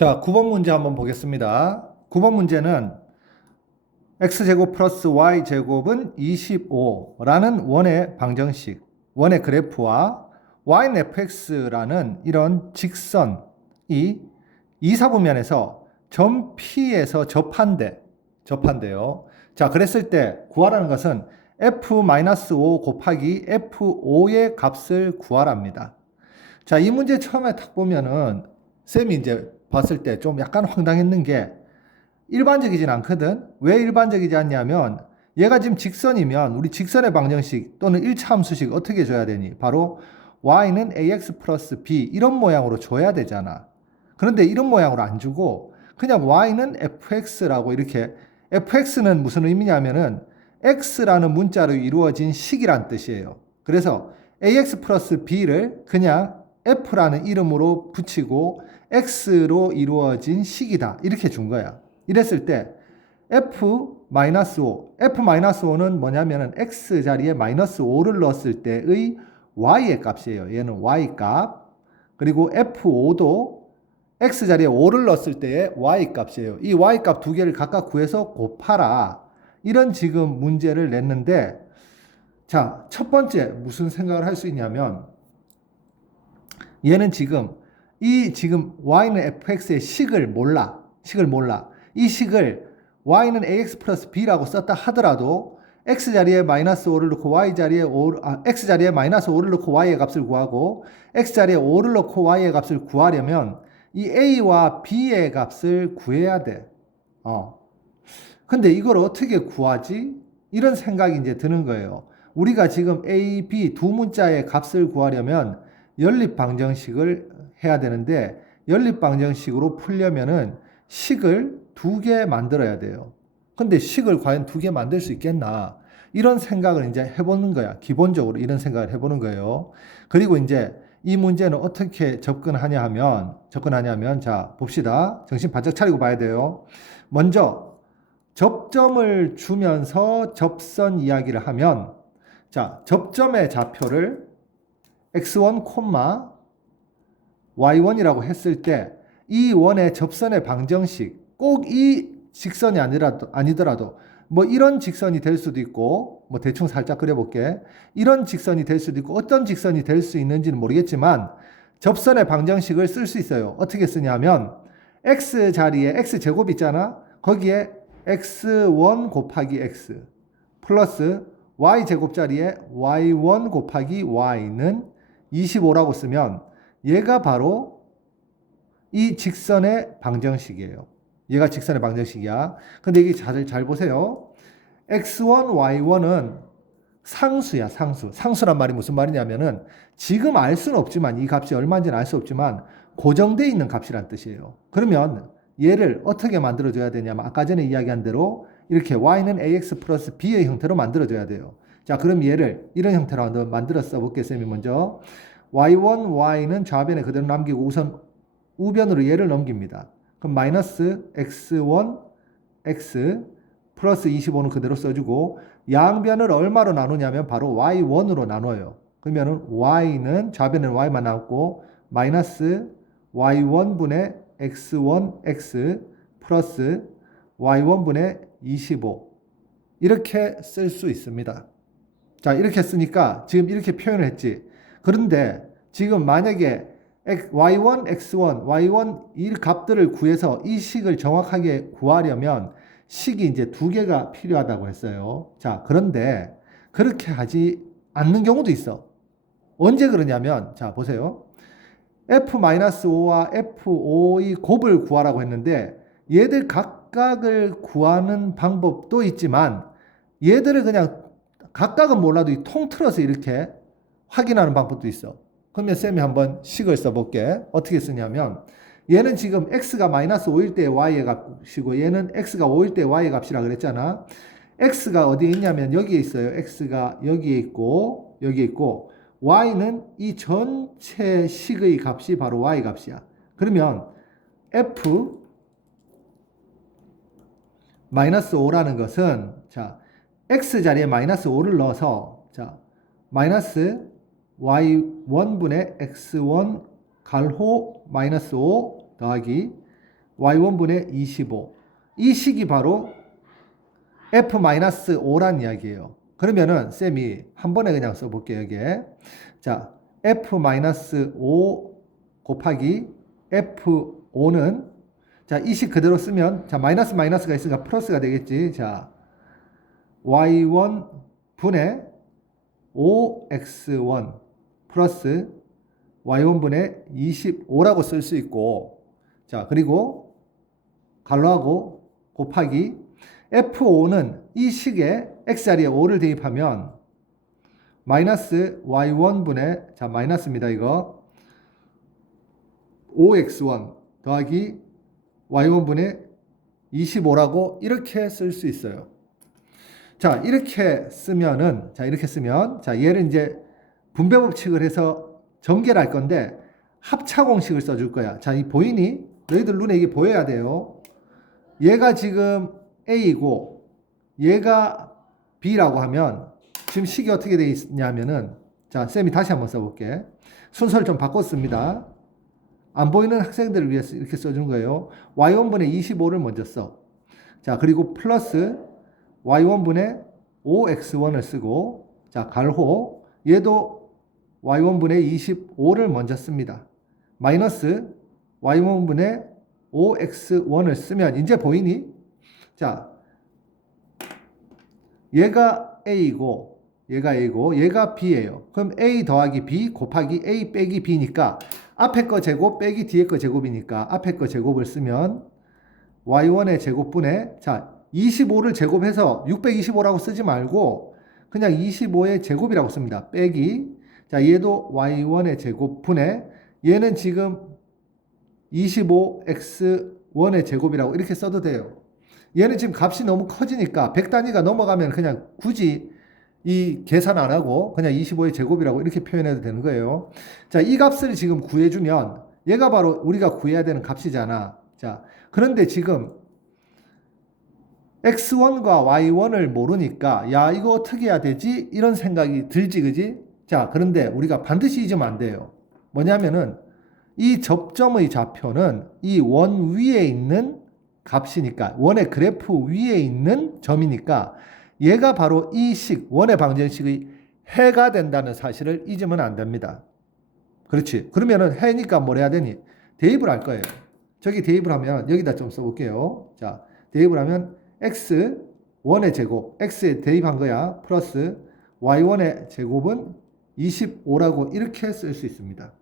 자, 9번 문제 한번 보겠습니다. 9번 문제는 x제곱 플러스 y제곱은 25라는 원의 방정식, 원의 그래프와 y는 fx라는 이런 직선이 이사분면에서 점 P에서 접한대, 접한대요. 자, 그랬을 때 구하라는 것은 f-5 곱하기 f5의 값을 구하랍니다. 자, 이 문제 처음에 딱 보면은 쌤이 이제 봤을 때 좀 약간 황당했는 게 일반적이진 않거든. 왜 일반적이지 않냐면 얘가 지금 직선이면 우리 직선의 방정식 또는 1차 함수식 어떻게 줘야 되니? 바로 y는 ax 플러스 b 이런 모양으로 줘야 되잖아. 그런데 이런 모양으로 안 주고 그냥 y는 fx라고 이렇게 fx는 무슨 의미냐면은 x라는 문자로 이루어진 식이란 뜻이에요. 그래서 ax 플러스 b를 그냥 f라는 이름으로 붙이고 x로 이루어진 식이다. 이렇게 준 거야. 이랬을 때 f-5, f-5는 뭐냐면은 x 자리에 마이너스 5를 넣었을 때의 y의 값이에요. 얘는 y 값. 그리고 f5도 x 자리에 5를 넣었을 때의 y 값이에요. 이 y 값 두 개를 각각 구해서 곱하라. 이런 지금 문제를 냈는데 자, 첫 번째 무슨 생각을 할 수 있냐면 얘는 지금 이 지금 y는 fx의 식을 몰라. 식을 몰라. 이 식을 y는 ax 플러스 b라고 썼다 하더라도 x 자리에 마이너스 5를 넣고 y 자리에 5, 아, x 자리에 마이너스 5를 넣고 y의 값을 구하고 x 자리에 5를 넣고 y의 값을 구하려면 이 a와 b의 값을 구해야 돼. 어. 근데 이걸 어떻게 구하지? 이런 생각이 이제 드는 거예요. 우리가 지금 a, b 두 문자의 값을 구하려면 연립 방정식을 해야 되는데 연립 방정식으로 풀려면은 식을 두 개 만들어야 돼요. 근데 식을 과연 두 개 만들 수 있겠나? 이런 생각을 이제 해보는 거야. 기본적으로 이런 생각을 해보는 거예요. 그리고 이제 이 문제는 어떻게 접근하냐 하면, 접근하냐면, 자, 봅시다. 정신 바짝 차리고 봐야 돼요. 먼저, 접점을 주면서 접선 이야기를 하면, 자, 접점의 좌표를 x1, y1이라고 했을 때, 이 원의 접선의 방정식, 꼭 이 직선이 아니라도, 아니더라도, 뭐 이런 직선이 될 수도 있고, 뭐 대충 살짝 그려볼게. 이런 직선이 될 수도 있고, 어떤 직선이 될 수 있는지는 모르겠지만, 접선의 방정식을 쓸 수 있어요. 어떻게 쓰냐면, x 자리에 x 제곱 있잖아? 거기에 x1 곱하기 x 플러스 y 제곱 자리에 y1 곱하기 y는 25라고 쓰면 얘가 바로 이 직선의 방정식이에요. 얘가 직선의 방정식이야. 근데 이게 잘, 잘 보세요. x1, y1은 상수야, 상수. 상수란 말이 무슨 말이냐면은 지금 알 수는 없지만 이 값이 얼마인지는 알 수 없지만 고정되어 있는 값이란 뜻이에요. 그러면 얘를 어떻게 만들어줘야 되냐면 아까 전에 이야기한 대로 이렇게 y는 ax 플러스 b의 형태로 만들어줘야 돼요. 자, 그럼 얘를 이런 형태로 만들어 써볼게요, 쌤이 먼저. Y1, y는 좌변에 그대로 남기고 우선 우변으로 얘를 넘깁니다. 그럼 마이너스 x1, x 플러스 25는 그대로 써주고 양변을 얼마로 나누냐면 바로 y1으로 나눠요. 그러면은 y는 좌변에는 y만 남고 마이너스 y1분의 x1, x 플러스 y1분의 25 이렇게 쓸 수 있습니다. 자 이렇게 쓰니까 지금 이렇게 표현을 했지. 그런데 지금 만약에 y1, x1, y1 이 값들을 구해서 이 식을 정확하게 구하려면 식이 이제 두 개가 필요하다고 했어요. 자, 그런데 그렇게 하지 않는 경우도 있어. 언제 그러냐면, 자, 보세요. f-5와 f5의 곱을 구하라고 했는데 얘들 각각을 구하는 방법도 있지만 얘들을 그냥 각각은 몰라도 통틀어서 이렇게 확인하는 방법도 있어. 그러면 쌤이 한번 식을 써볼게. 어떻게 쓰냐면 얘는 지금 x가 마이너스 5일 때 y의 값이고 얘는 x가 5일 때 y의 값이라 그랬잖아. x가 어디에 있냐면 여기에 있어요. x가 여기에 있고 여기에 있고 y는 이 전체 식의 값이 바로 y 값이야. 그러면 f 마이너스 5라는 것은 자 x 자리에 마이너스 5를 넣어서 자 마이너스 y1분의 x1 갈호 마이너스 5 더하기 y1분의 25. 이 식이 바로 f-5란 이야기예요. 그러면은 쌤이 한 번에 그냥 써볼게요, 여기에. 자, f-5 곱하기 f5는 자, 이 식 그대로 쓰면 자, 마이너스 마이너스가 있으니까 플러스가 되겠지. 자, y1 분의 5x1 플러스 y1분의 25라고 쓸 수 있고 자, 그리고 갈로하고 곱하기 f5는 이 식에 x 자리에 5를 대입하면 마이너스 y1분의 자, 마이너스입니다, 이거. 5x1 더하기 y1분의 25라고 이렇게 쓸 수 있어요. 자, 이렇게 쓰면은, 자, 이렇게 쓰면, 자, 얘를 이제 분배 법칙을 해서 전개를 할 건데, 합차 공식을 써줄 거야. 자, 이 보이니? 너희들 눈에 이게 보여야 돼요. 얘가 지금 A이고, 얘가 B라고 하면, 지금 식이 어떻게 되어 있냐면은, 자, 쌤이 다시 한번 써볼게. 순서를 좀 바꿨습니다. 안 보이는 학생들을 위해서 이렇게 써준 거예요. y1분의 25를 먼저 써. 자, 그리고 플러스 y1분의 5x1을 쓰고, 자, 갈호, 얘도 y1분의 25를 먼저 씁니다. 마이너스 y1분의 5x1을 쓰면, 이제 보이니? 자, 얘가 a이고, 얘가 a고, 얘가 b예요. 그럼 a 더하기 b 곱하기 a 빼기 b니까, 앞에 거 제곱 빼기 뒤에 거 제곱이니까 앞에 거 제곱을 쓰면 y1의 제곱분에 자 25를 제곱해서 625라고 쓰지 말고 그냥 25의 제곱이라고 씁니다. 빼기 자 얘도 y1의 제곱분에 얘는 지금 25x1의 제곱이라고 이렇게 써도 돼요. 얘는 지금 값이 너무 커지니까 100단위가 넘어가면 그냥 굳이 이 계산 안 하고 그냥 25의 제곱이라고 이렇게 표현해도 되는 거예요. 자, 이 값을 지금 구해주면 얘가 바로 우리가 구해야 되는 값이잖아. 자, 그런데 지금 x1과 y1을 모르니까 야, 이거 어떻게 해야 되지? 이런 생각이 들지, 그지? 자, 그런데 우리가 반드시 잊으면 안 돼요. 뭐냐면은 이 접점의 좌표는 이 원 위에 있는 값이니까 원의 그래프 위에 있는 점이니까 얘가 바로 이 식, 원의 방정식의 해가 된다는 사실을 잊으면 안 됩니다. 그렇지. 그러면은 해니까 뭘 해야 되니? 대입을 할 거예요. 저기 대입을 하면 여기다 좀 써볼게요. 자, 대입을 하면 x 1의 제곱, x에 대입한 거야. 플러스 y1의 제곱은 25라고 이렇게 쓸 수 있습니다.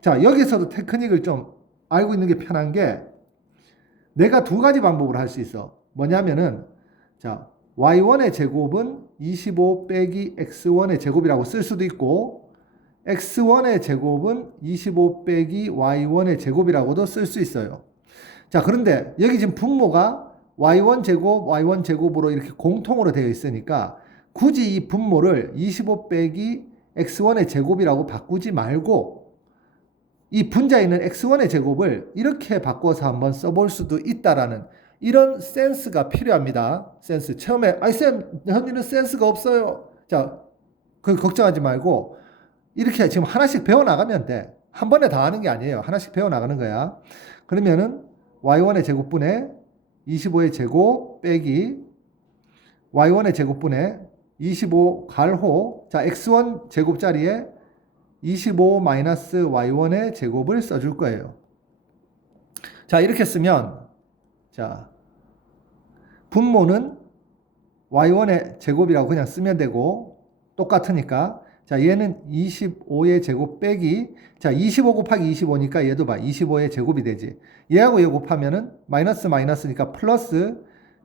자, 여기서도 테크닉을 좀 알고 있는 게 편한 게 내가 두 가지 방법을 할수 있어. 뭐냐면은 자, y1의 제곱은 25 빼기 x1의 제곱이라고 쓸 수도 있고 x1의 제곱은 25 빼기 y1의 제곱이라고도 쓸 수 있어요. 자, 그런데 여기 지금 분모가 y1 제곱, y1 제곱으로 이렇게 공통으로 되어 있으니까 굳이 이 분모를 25 빼기 x1의 제곱이라고 바꾸지 말고 이 분자에 있는 x1의 제곱을 이렇게 바꿔서 한번 써볼 수도 있다라는 이런 센스가 필요합니다. 센스. 처음에 아이 쌤, 현이는 센스가 없어요. 자, 그 걱정하지 말고 이렇게 지금 하나씩 배워 나가면 돼. 한 번에 다 하는 게 아니에요. 하나씩 배워 나가는 거야. 그러면은 y1의 제곱분에 25의 제곱 빼기 y1의 제곱분에 25 갈호 자 x1 제곱 자리에 25 마이너스 y1의 제곱을 써줄 거예요. 자 이렇게 쓰면 자, 분모는 y1의 제곱이라고 그냥 쓰면 되고 똑같으니까 자, 얘는 25의 제곱 빼기 자, 25 곱하기 25니까 얘도 봐. 25의 제곱이 되지. 얘하고 얘 곱하면은 마이너스 마이너스니까 플러스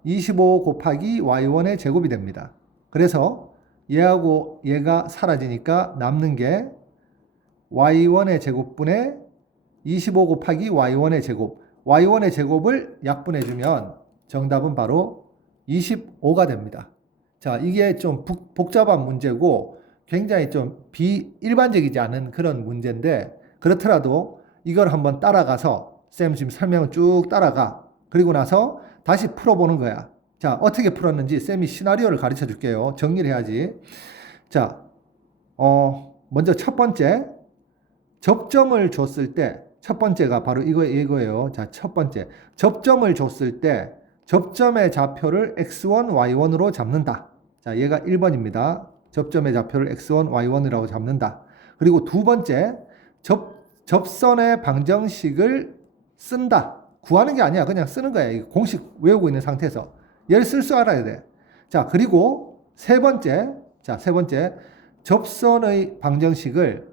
25 곱하기 y1의 제곱이 됩니다. 그래서 얘하고 얘가 사라지니까 남는 게 y1의 제곱분의 25 곱하기 y1의 제곱 y1의 제곱을 약분해주면 정답은 바로 25가 됩니다. 자, 이게 좀 복잡한 문제고 굉장히 좀 비일반적이지 않은 그런 문제인데 그렇더라도 이걸 한번 따라가서 쌤 지금 설명을 쭉 따라가. 그리고 나서 다시 풀어보는 거야. 자, 어떻게 풀었는지 쌤이 시나리오를 가르쳐 줄게요. 정리를 해야지. 자, 어, 먼저 첫 번째, 접점을 줬을 때 첫 번째가 바로 이거 이거예요. 자, 첫 번째. 접점을 줬을 때 접점의 좌표를 x1, y1으로 잡는다. 자, 얘가 1번입니다. 접점의 좌표를 x1, y1이라고 잡는다. 그리고 두 번째, 접, 접선의 방정식을 쓴다. 구하는 게 아니야. 그냥 쓰는 거야. 이 공식 외우고 있는 상태에서. 얘를 쓸 줄 알아야 돼. 자, 그리고 세 번째, 자, 세 번째, 접선의 방정식을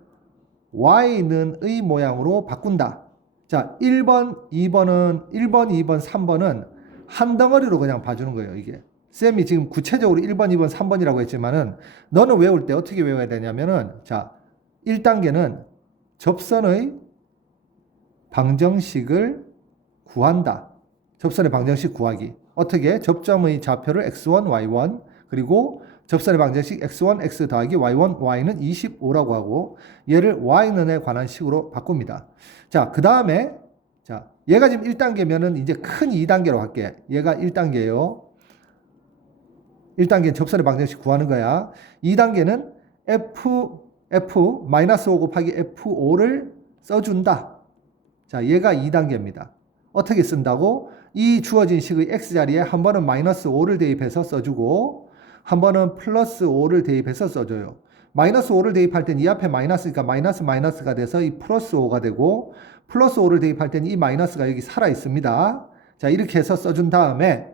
y는 의 모양으로 바꾼다. 자, 1번, 2번은 1번, 2번, 3번은 한 덩어리로 그냥 봐주는 거예요, 이게. 쌤이 지금 구체적으로 1번, 2번, 3번이라고 했지만은 너는 외울 때 어떻게 외워야 되냐면은 자, 1단계는 접선의 방정식을 구한다. 접선의 방정식 구하기. 어떻게? 접점의 좌표를 x1, y1 그리고 접선의 방정식 x1, x 더하기 y1, y는 25라고 하고 얘를 y는에 관한 식으로 바꿉니다. 자, 그 다음에 자, 얘가 지금 1단계면은 이제 큰 2단계로 할게. 얘가 1단계예요. 1단계는 접선의 방정식 구하는 거야. 2단계는 f f 마이너스 5 곱하기 f5를 써준다. 자, 얘가 2단계입니다. 어떻게 쓴다고? 이 주어진 식의 x자리에 한 번은 마이너스 5를 대입해서 써주고 한 번은 플러스 5를 대입해서 써줘요. 마이너스 5를 대입할 땐 이 앞에 마이너스니까 마이너스 마이너스가 돼서 이 플러스 5가 되고 플러스 5를 대입할 땐 이 마이너스가 여기 살아 있습니다. 자, 이렇게 해서 써준 다음에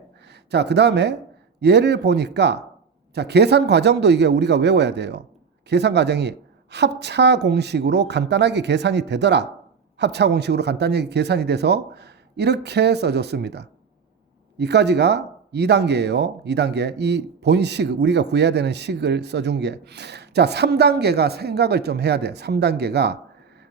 자, 그 다음에 얘를 보니까 자, 계산 과정도 이게 우리가 외워야 돼요. 계산 과정이 합차 공식으로 간단하게 계산이 되더라. 합차 공식으로 간단하게 계산이 돼서 이렇게 써줬습니다. 이까지가 2단계예요. 2단계. 이 본식, 우리가 구해야 되는 식을 써준 게. 자, 3단계가 생각을 좀 해야 돼. 3단계가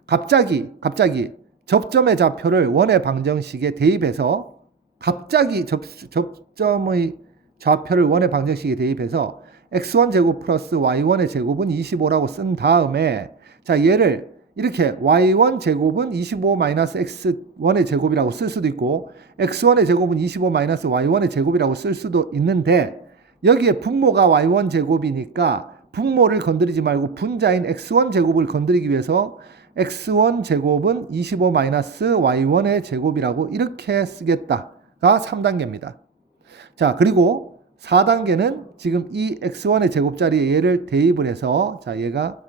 갑자기, 갑자기 접점의 좌표를 원의 방정식에 대입해서 갑자기 접, 접점의 좌표를 원의 방정식에 대입해서 x1 제곱 플러스 y1의 제곱은 25라고 쓴 다음에 자 얘를 이렇게 y1 제곱은 25 마이너스 x1의 제곱이라고 쓸 수도 있고 x1의 제곱은 25 마이너스 y1의 제곱이라고 쓸 수도 있는데 여기에 분모가 y1 제곱이니까 분모를 건드리지 말고 분자인 x1 제곱을 건드리기 위해서 x1 제곱은 25 마이너스 y1의 제곱이라고 이렇게 쓰겠다가 3단계입니다. 자, 그리고 4단계는 지금 이 x1의 제곱 자리에 얘를 대입을 해서 자, 얘가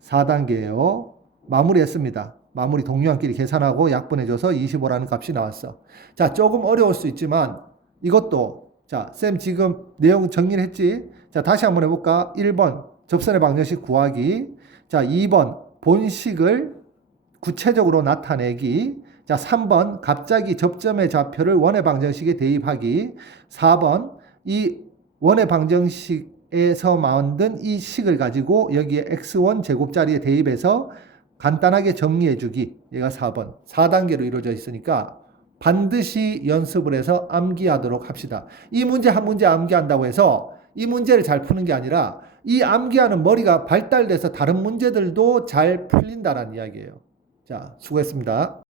4단계예요. 마무리했습니다. 마무리 동료한끼리 계산하고 약분해줘서 25라는 값이 나왔어. 자, 조금 어려울 수 있지만 이것도 자, 쌤 지금 내용 정리를 했지? 자, 다시 한번 해볼까? 1번 접선의 방정식 구하기. 자, 2번 본식을 구체적으로 나타내기. 자, 3번 갑자기 접점의 좌표를 원의 방정식에 대입하기. 4번 이 원의 방정식에서 만든 이 식을 가지고 여기에 x1 제곱자리에 대입해서 간단하게 정리해 주기. 얘가 4번. 4단계로 이루어져 있으니까 반드시 연습을 해서 암기하도록 합시다. 이 문제 한 문제 암기한다고 해서 이 문제를 잘 푸는 게 아니라 이 암기하는 머리가 발달돼서 다른 문제들도 잘 풀린다라는 이야기예요. 자, 수고했습니다.